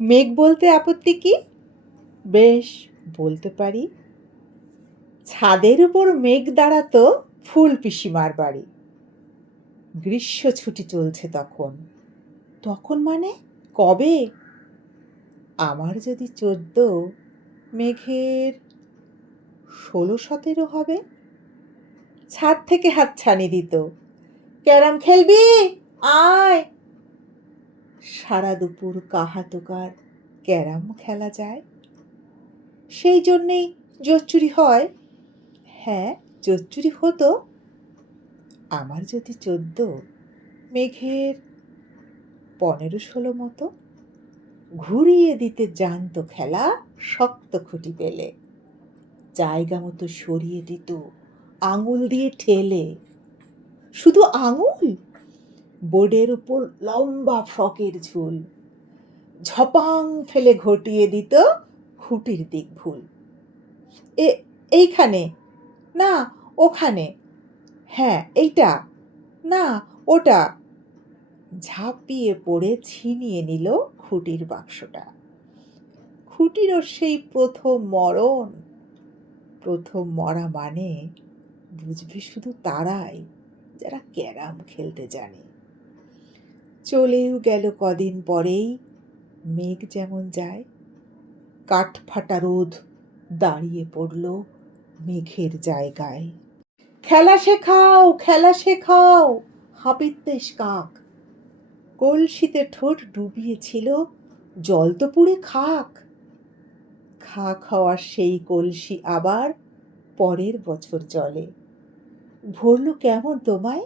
মেঘ বলতে আপত্তি কি? বেশ, বলতে পারি। ছাদের উপর মেঘ দাঁড়াতো ফুল পিসিমার বাড়ি। গ্রীষ্ম ছুটি চলছে তখন। তখন মানে কবে? আমার যদি 14, মেঘের 16-17 হবে। ছাদ থেকে হাতছানি দিত, ক্যারাম খেলবি, আয়। সারা দুপুর কাহাতুকার ক্যারাম খেলা যায়। সেই জন্যেই জোচ্চুরি হয়। হ্যাঁ, জোচ্চুরি হতো। আমার যদি 14, মেঘের 15-16 মতো। ঘুরিয়ে দিতে জানতো খেলা শক্ত খুঁটি পেলে। জায়গা মতো সরিয়ে দিত আঙুল দিয়ে ঠেলে। শুধু আঙুল, বোর্ডের উপর লম্বা ফ্রকের ঝুল। ঝপাং ফেলে ঘটিয়ে দিত খুঁটির দিক ভুল। এইখানে না, ওখানে, হ্যাঁ এইটা না, ওটা। ঝাঁপিয়ে পড়ে ছিনিয়ে নিল খুঁটির বাক্সটা। খুঁটিরও সেই প্রথম মরণ। প্রথম মরা মানে বুঝবে শুধু তারাই যারা ক্যারাম খেলতে জানে। চলেও গেল কদিন পরেই মেঘ যেমন যায়। কাঠফাটা রোদ দাঁড়িয়ে পড়ল মেঘের জায়গায়। খেলা শেখাও, খেলা শেখাও, হাবিত্যেশ কাক। কলসিতে ঠোঁট ডুবিয়েছিল, জল তো পুড়ে খাক। খাক হওয়ার সেই কলসি আবার পরের বছর জলে। ভরল কেমন তোমায়?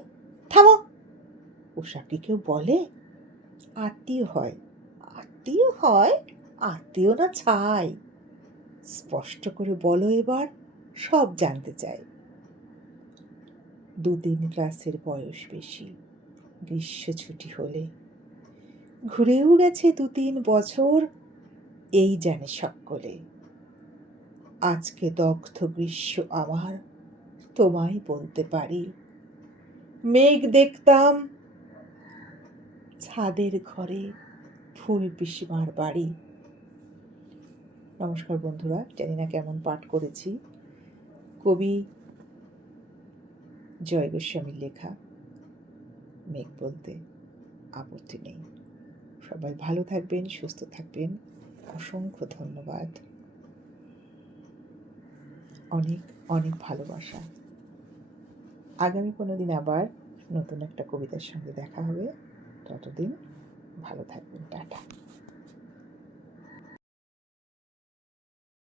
থামো, ওসব কি কেউ বলে? আত্মীয় হয়, আত্মীয় হয়, আত্মীয় না ছাই। স্পষ্ট করে বলো এবার, সব জানতে চাই। 2-3 ক্লাসের বয়স বেশি, গ্রীষ্ম ছুটি হলে। ঘুরেও গেছে 2-3 বছর, এই জানে সকলে। আজকে দগ্ধ গ্রীষ্ম আমার, তোমায় বলতে পারি। মেঘ দেখতাম ছাদের ঘরে ফুল পিসিমার বাড়ি। নমস্কার বন্ধুরা, জানি না কেমন পাঠ করেছি। কবি জয় গোস্বামীর লেখা মেঘ বলতে আপত্তি নেই। সবাই ভালো থাকবেন, সুস্থ থাকবেন। অসংখ্য ধন্যবাদ। অনেক অনেক ভালোবাসা। আগামী কোনো দিন আবার নতুন একটা কবিতার সঙ্গে দেখা হবে। ততদিন ভালো থাকবেন। টাটা।